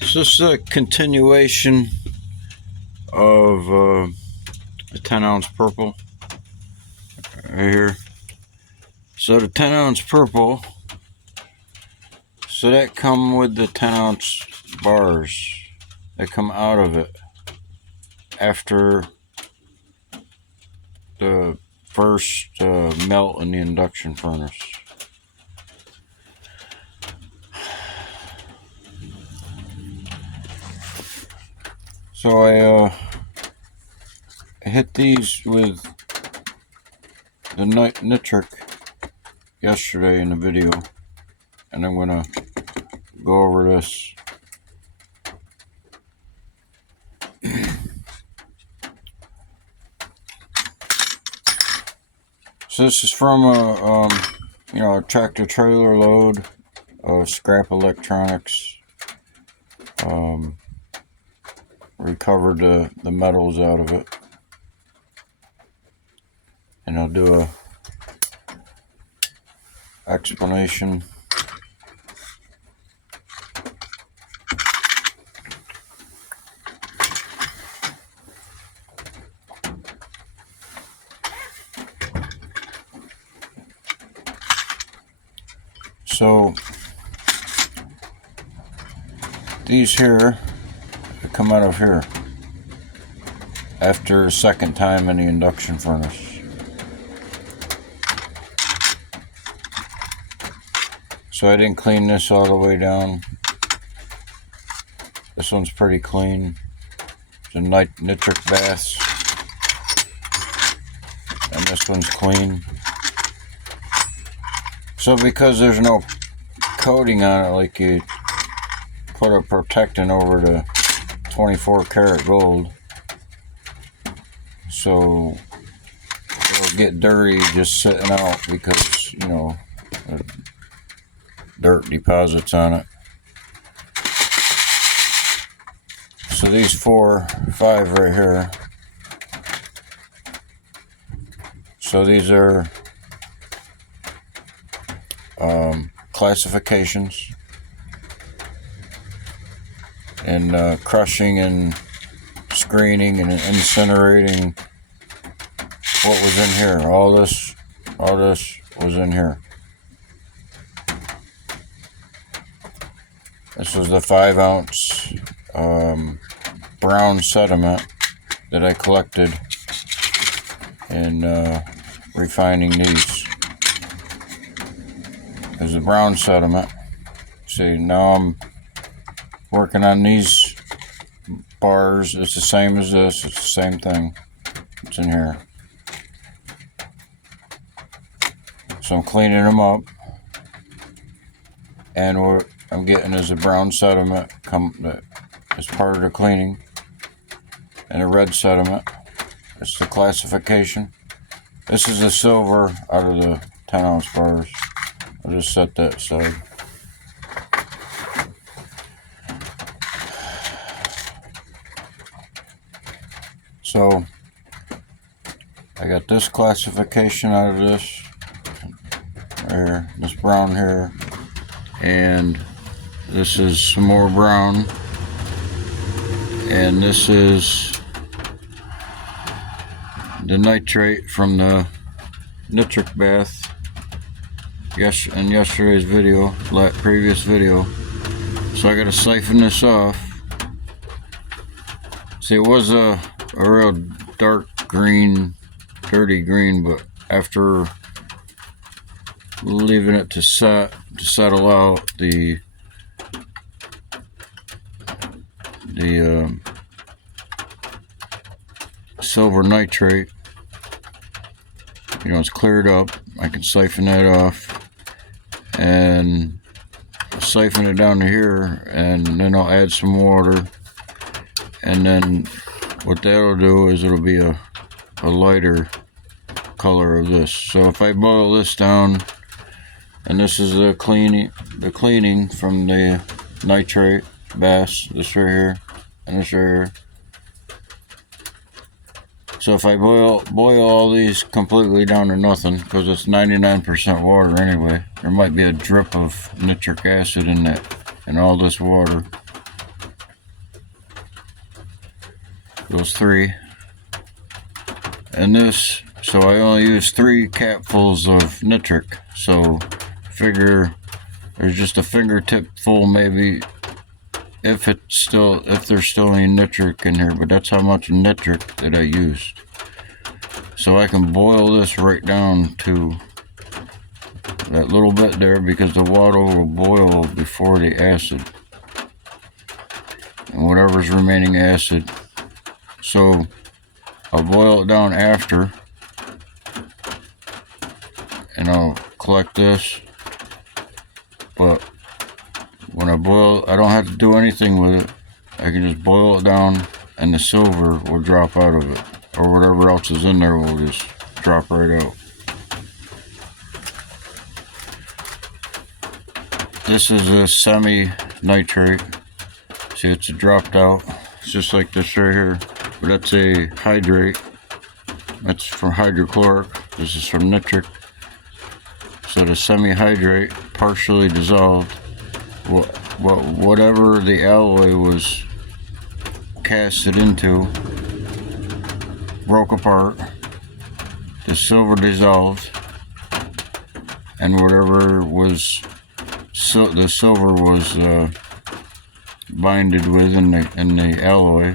So this is a continuation of the 10-ounce purple right here. So the 10-ounce purple, so that come with the 10-ounce bars that come out of it after the first melt in the induction furnace. So I hit these with the nitric yesterday in the video, and I'm gonna go over this. So this is from a tractor trailer load of scrap electronics. Recovered the metals out of it, and I'll do a explanation. So these here come out of here after a second time in the induction furnace. So I didn't clean this all the way down. This one's pretty clean. It's a nitric bath, and this one's clean. So because there's no coating on it, like you put a protectant over the 24 karat gold, so it'll get dirty just sitting out because, dirt deposits on it. So these 5 right here, so these are classifications and crushing and screening and incinerating what was in here. All this was in here. This was the 5-ounce brown sediment that I collected in refining these. There's the brown sediment. See, now I'm working on these bars. It's the same as this. It's the same thing. It's in here. So I'm cleaning them up, and what I'm getting is a brown sediment as part of the cleaning, and a red sediment. It's the classification. This is the silver out of the 10-ounce bars. I'll just set that aside. So I got this classification out of this right here, this brown here, and this is some more brown, and this is the nitrate from the nitric bath. Yes, in yesterday's video, previous video. So I gotta siphon this off. See, it was a real dark green, dirty green, but after leaving it to settle out, the silver nitrate, it's cleared up. I can siphon that off and siphon it down to here, and then I'll add some water, and then what that'll do is it'll be a lighter color of this. So if I boil this down, and this is the cleaning from the nitrate baths, this right here and this right here. So if I boil all these completely down to nothing, because it's 99% water anyway, there might be a drip of nitric acid in all this water. those 3. And this, so I only use 3 capfuls of nitric. So figure there's just a fingertip full maybe, if there's still any nitric in here, but that's how much nitric that I used. So I can boil this right down to that little bit there, because the water will boil before the acid and whatever's remaining acid. So I'll boil it down after, and I'll collect this. But when I boil, I don't have to do anything with it. I can just boil it down, and the silver will drop out of it, or whatever else is in there will just drop right out. This is a semi-nitrate. See, it's dropped out. It's just like this right here. But that's a hydrate. That's from hydrochloric. This is from nitric. So the semi-hydrate, partially dissolved. Whatever the alloy was casted into, broke apart. The silver dissolved, and whatever was the silver was binded with in the alloy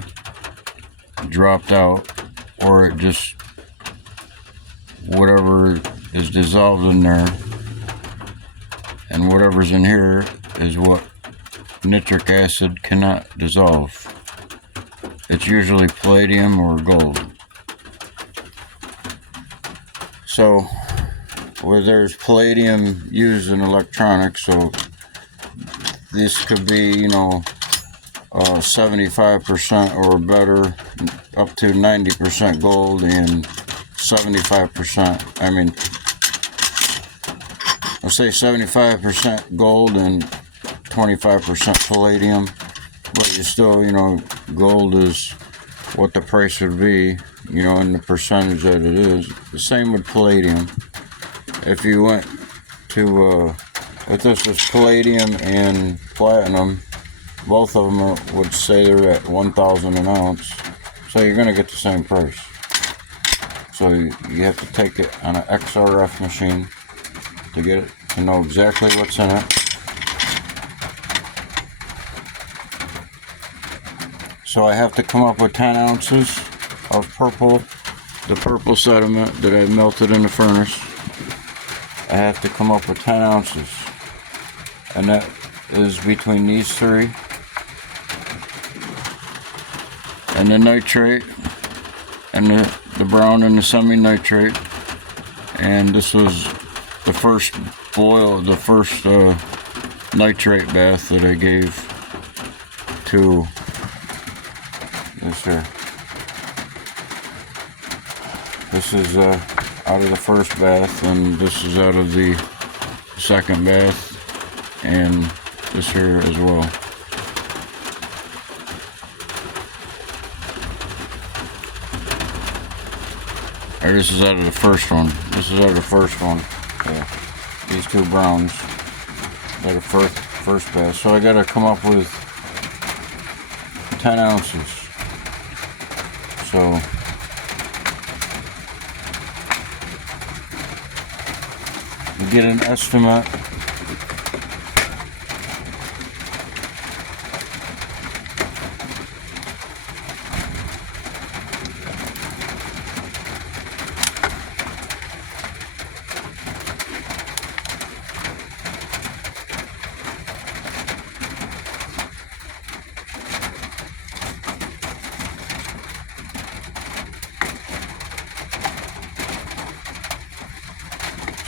dropped out, or it just, whatever is dissolved in there, and whatever's in here is what nitric acid cannot dissolve. It's usually palladium or gold. So where there's palladium used in electronics, so this could be, 75% or better, up to 90% gold and 75%, I'll say 75% gold and 25% palladium, but you still, gold is what the price would be, and the percentage that it is. The same with palladium. If you went to, if this was palladium and platinum, both of them would say they're at 1,000 an ounce, so you're going to get the same price. So you have to take it on an XRF machine to get it, to know exactly what's in it. So I have to come up with 10 ounces of the purple sediment that I melted in the furnace. I have to come up with 10 ounces, and that is between these 3 and the nitrate and the brown and the semi-nitrate. And this was the first nitrate bath that I gave to this here. This is out of the first bath, and this is out of the second bath, and this here as well. Or this is out of the first one. This is out of the first one. Yeah. These 2 browns are the first bath. So I gotta come up with 10 ounces. So you get an estimate.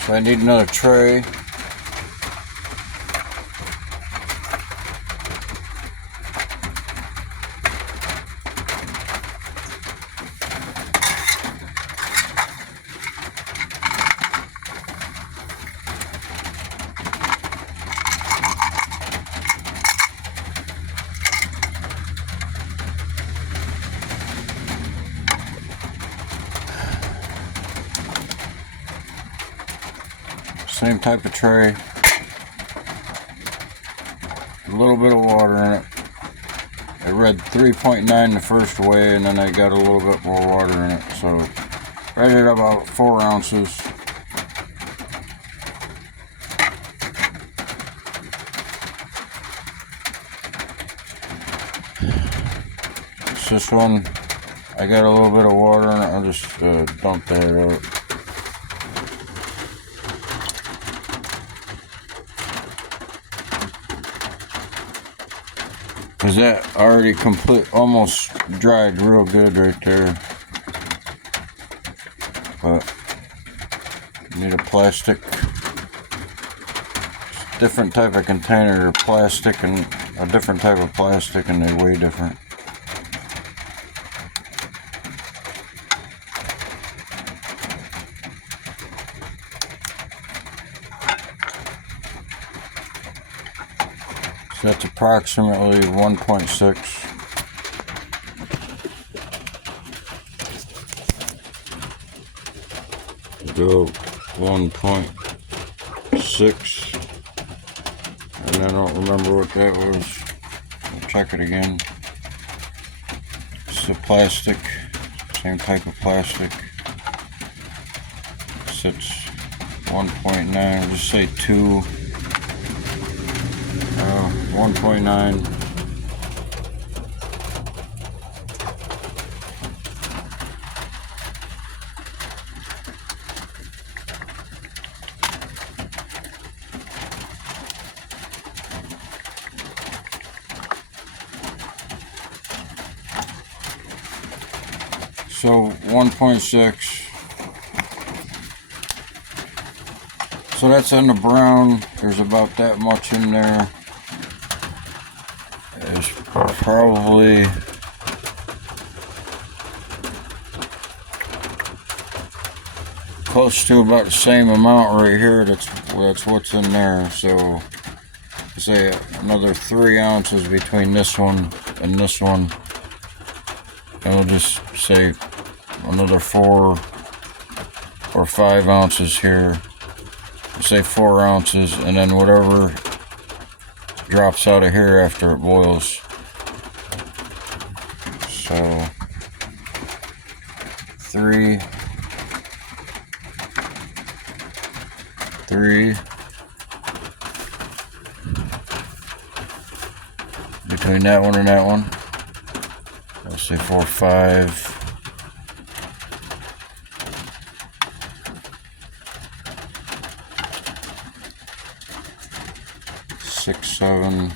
So I need another tray. Same type of tray, a little bit of water in it, it read 3.9 the first way, and then I got a little bit more water in it, so right at about 4 ounces. This one, I got a little bit of water in it. I'll just dump that out. Cause that already almost dried real good right there. But need a plastic, different type of container, plastic, and a different type of plastic, and they weigh different. So that's approximately 1.6. Go 1.6, and I don't remember what that was. I'll check it again. It's a plastic, same type of plastic. It's 1.9, just say 2. 1.9. So 1.6. So that's on the brown. There's about that much in there. It's probably close to about the same amount right here. That's what's in there. So say another 3 ounces between this one and this one, and we'll just say another 4 or 5 ounces here. Say 4 ounces, and then whatever drops out of here after it boils. So 3 between that one and that one. Let's say 4, 5. 6, 7.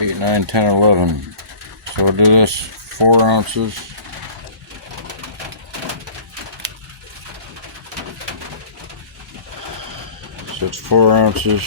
8, 9, 10, 11. So we'll do this 4 ounces. So it's 4 ounces.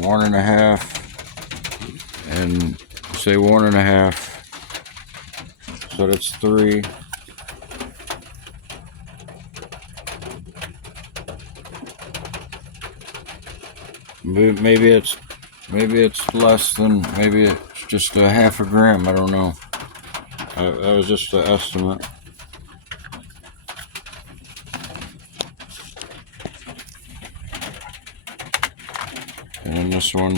One and a half, and say 1.5. So that's 3. Maybe it's less than, maybe it's just a 0.5 gram. I don't know. That was just the estimate. And then this one,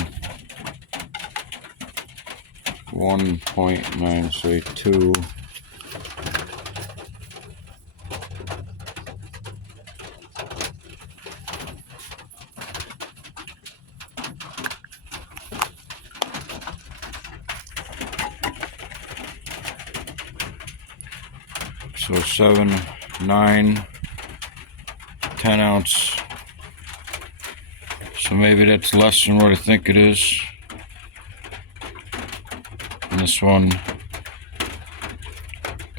1.9, say 2. So 7, 9, 10 ounce. So maybe that's less than what I think it is. And this one,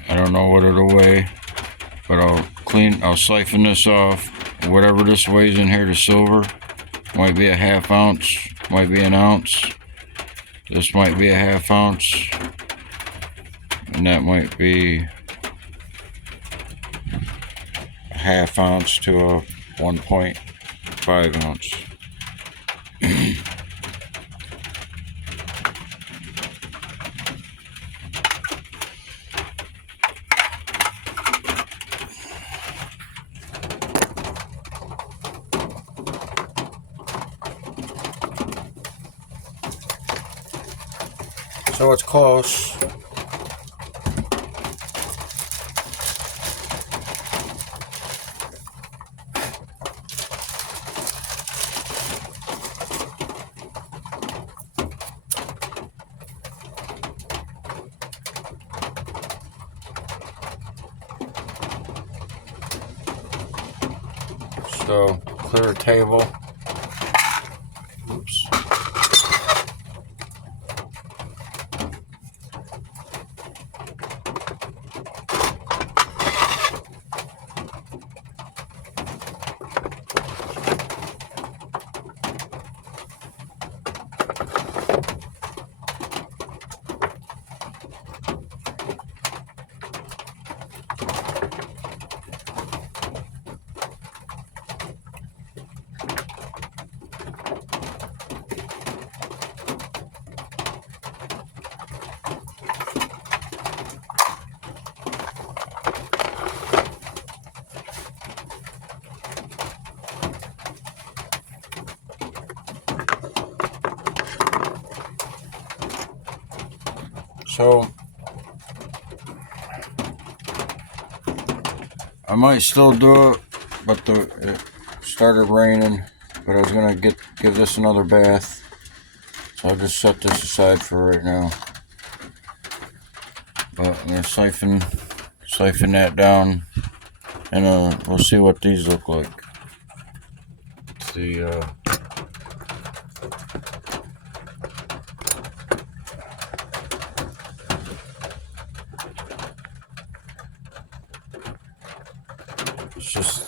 I don't know what it'll weigh, but I'll siphon this off. Whatever this weighs in here, the silver, might be a ½ ounce, might be an ounce. This might be a ½ ounce, and that might be a ½ ounce to a 1.5 ounce. So it's close. So clear table. Oops. So I might still do it, but it started raining. But I was gonna give this another bath, so I'll just set this aside for right now. But I'm gonna siphon that down, and we'll see what these look like. It's just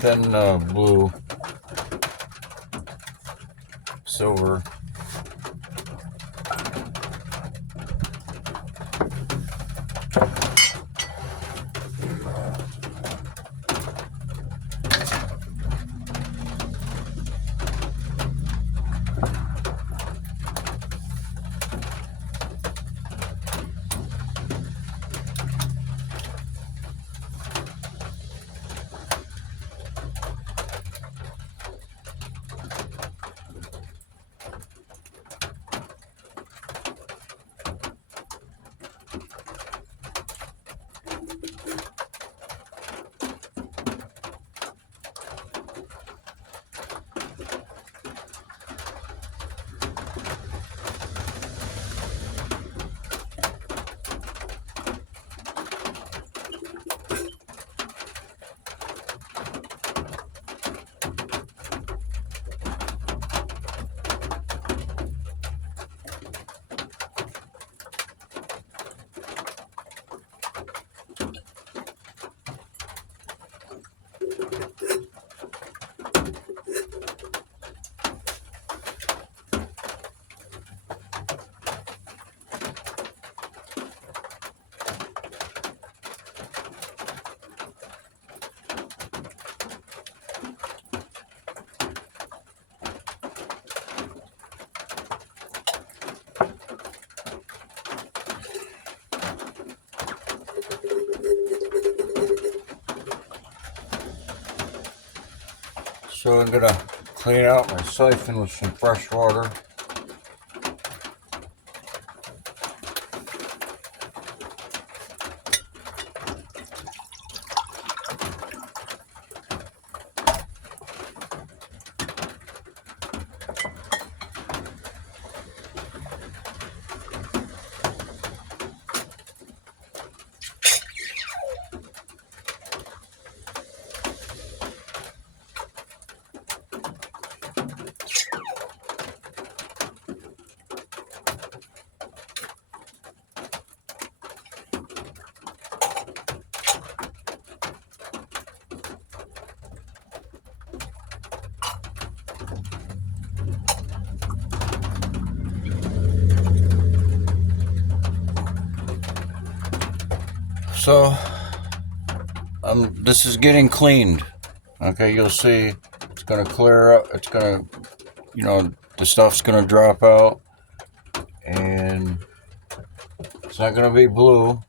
thin blue, silver. So I'm gonna clean out my siphon with some fresh water. So this is getting cleaned. Okay, you'll see it's gonna clear up. It's gonna, the stuff's gonna drop out, and it's not gonna be blue.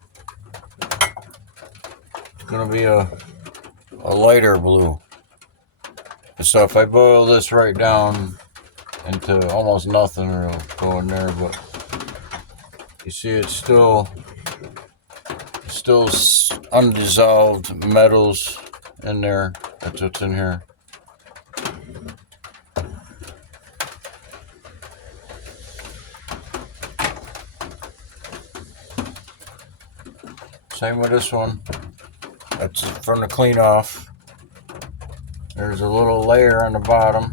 It's gonna be a lighter blue. So if I boil this right down into almost nothing, it'll go in there. But you see, it's still undissolved metals in there. That's what's in here. Same with this one. That's from the clean off. There's a little layer on the bottom.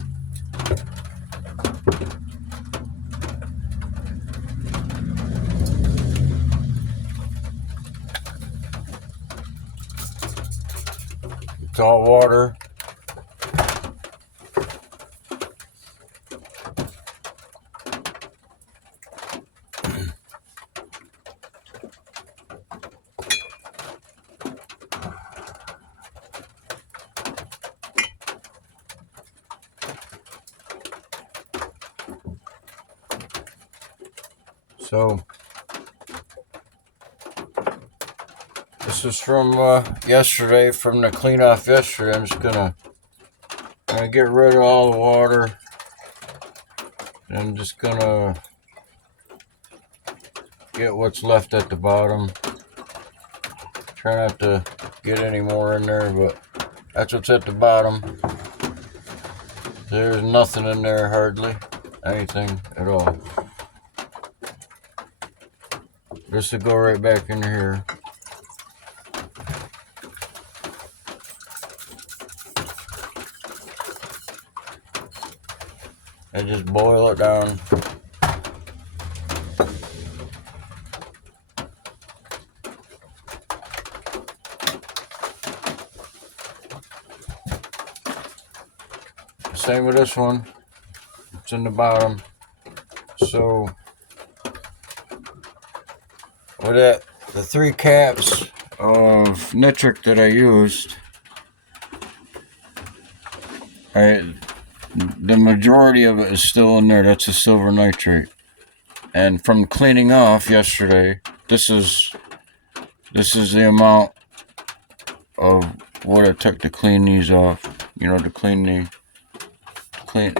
It's all water. So this is from yesterday, from the clean off yesterday. I'm just gonna get rid of all the water. I'm just gonna get what's left at the bottom. Try not to get any more in there, but that's what's at the bottom. There's nothing in there, hardly anything at all. This will go right back in here. And just boil it down. Same with this one. It's in the bottom. So with that, the 3 caps of nitric that I used, the majority of it is still in there. That's a silver nitrate. And from cleaning off yesterday, this is the amount of what it took to clean these off. To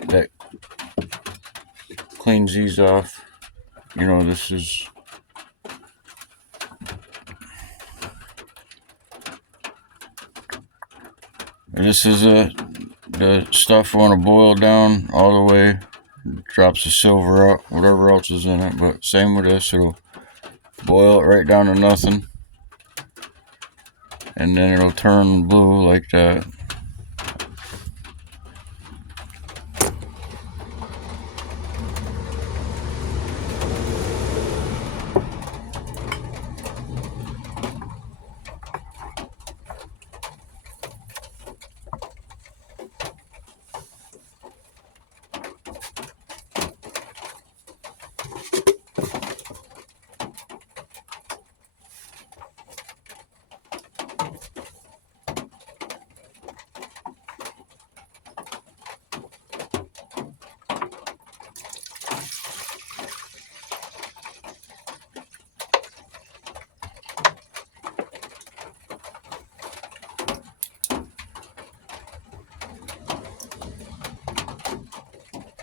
that cleans these off. This is. This is the stuff I want to boil down all the way. Drops the silver out, whatever else is in it. But same with this, it'll boil it right down to nothing. And then it'll turn blue like that.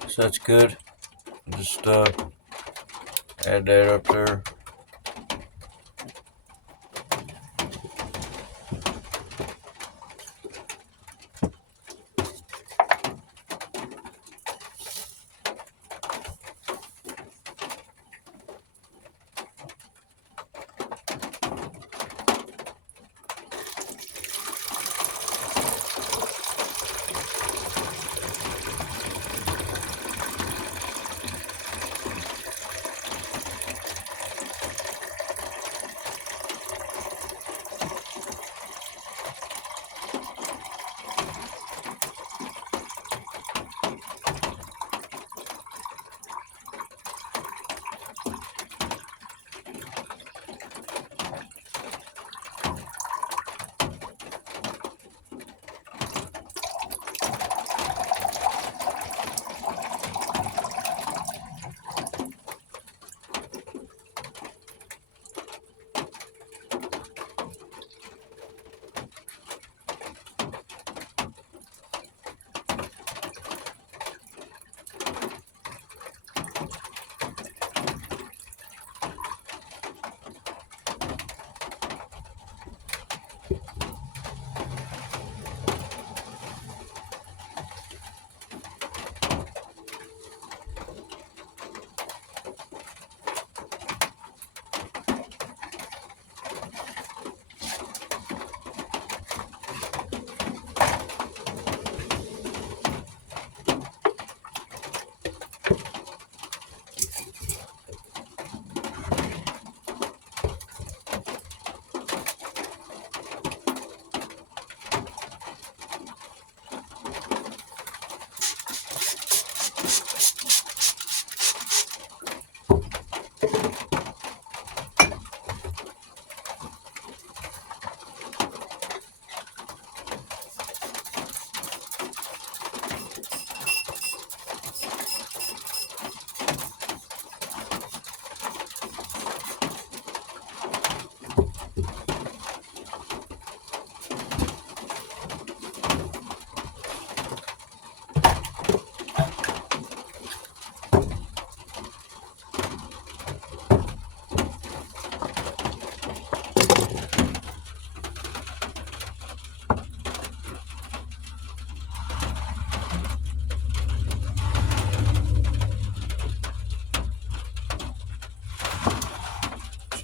So that's good. Just add that up there.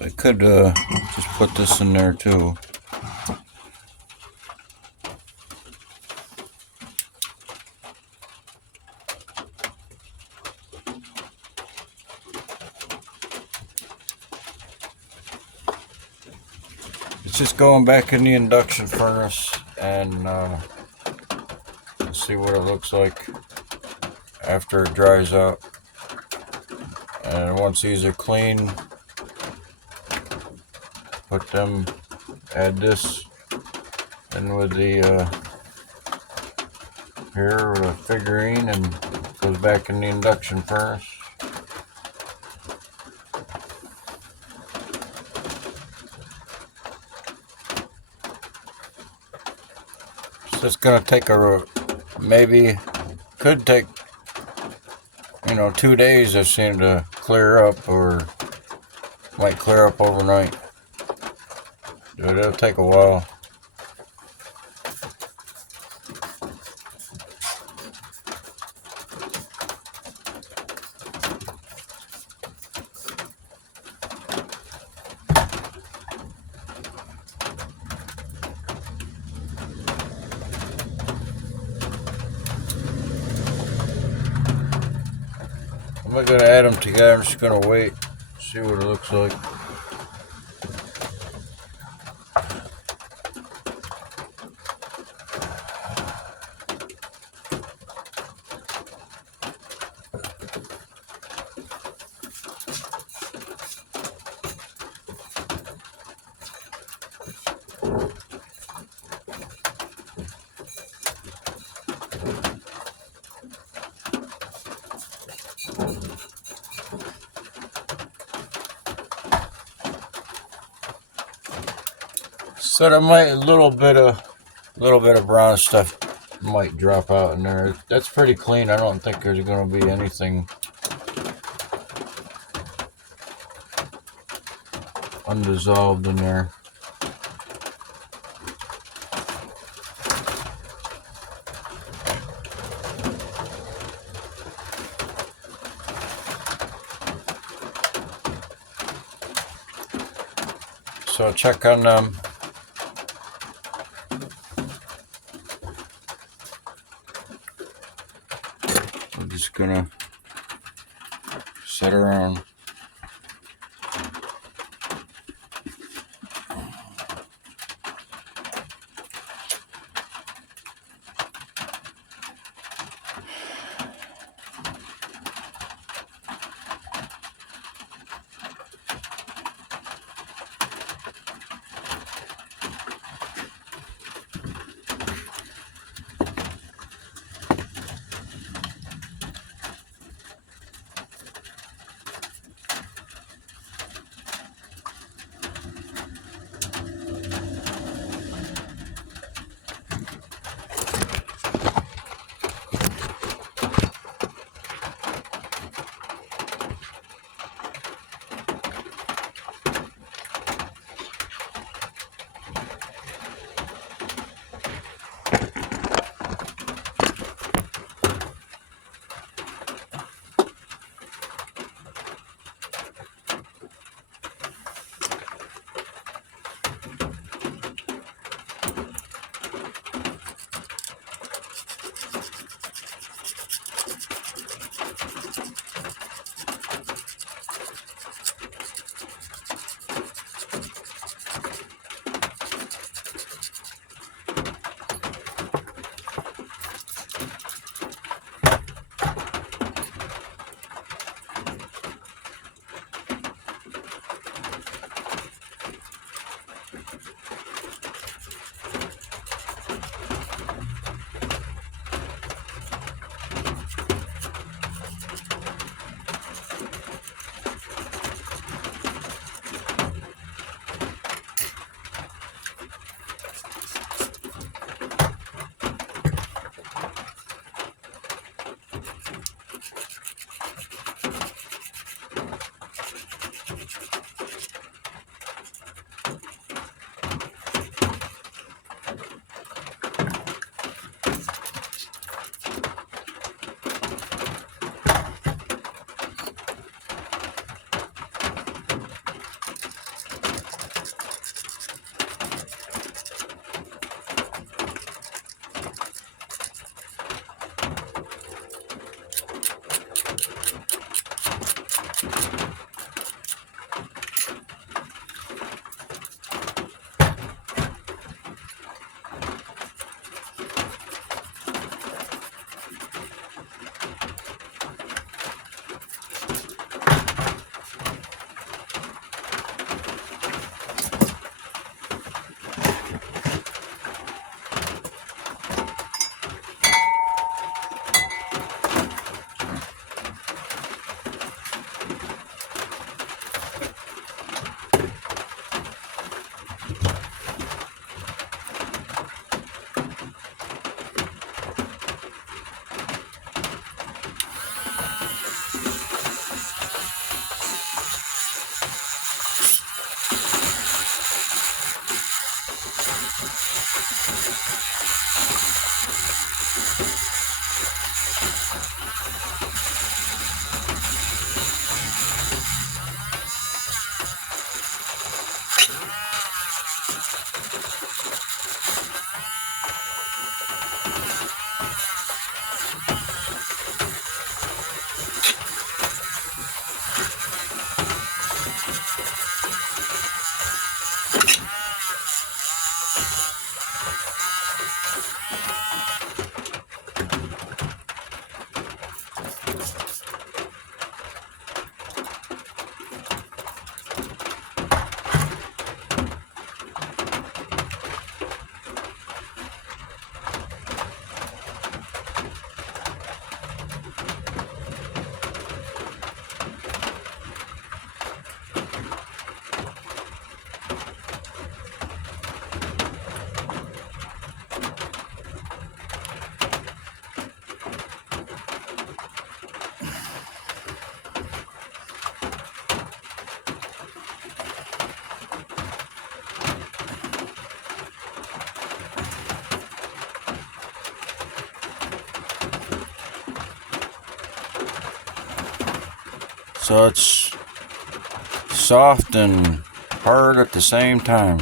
I could just put this in there too. It's just going back in the induction furnace and see what it looks like after it dries out. And once these are clean, add this in with the here with a figurine, and goes back in the induction furnace. So it's gonna take could take 2 days. I've seen to clear up, or might clear up overnight. But it'll take a while. I'm not going to add them together. I'm just going to wait, see what it looks like. So there might a little bit of brown stuff might drop out in there. That's pretty clean. I don't think there's going to be anything undissolved in there. So check on them. I'm just gonna sit around. so it's soft and hard at the same time.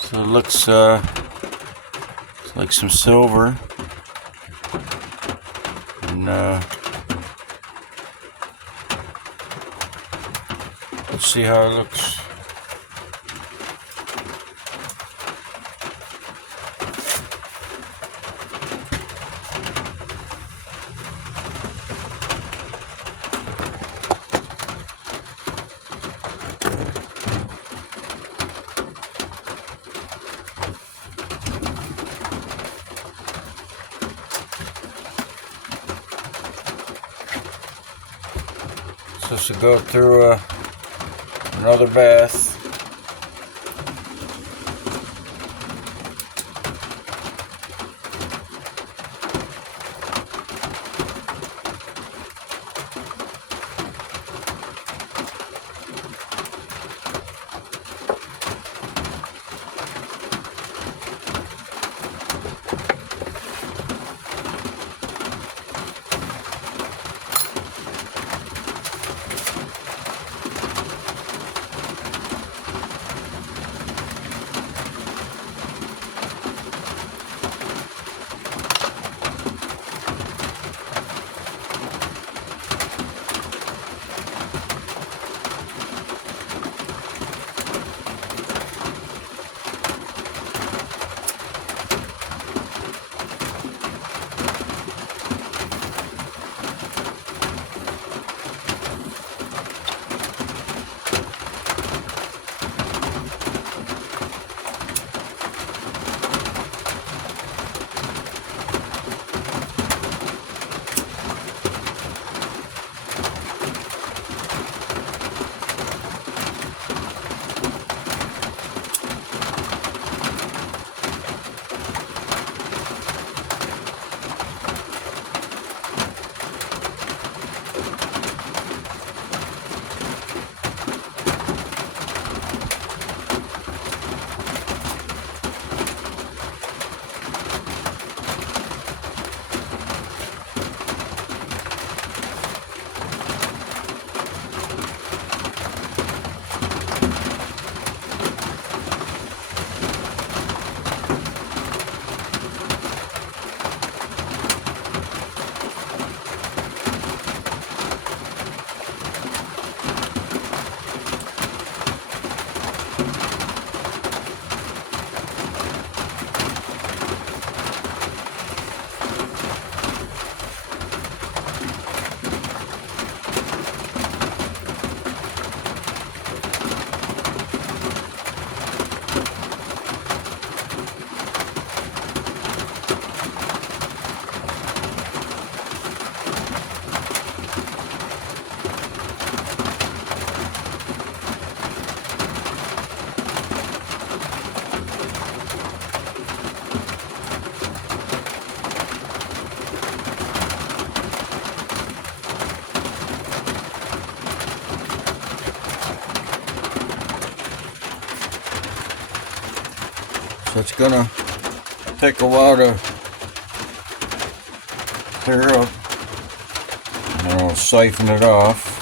So it looks like some silver, and let's see how it looks. So this will go through another bath. So it's gonna take a while to clear up, and I'll siphon it off.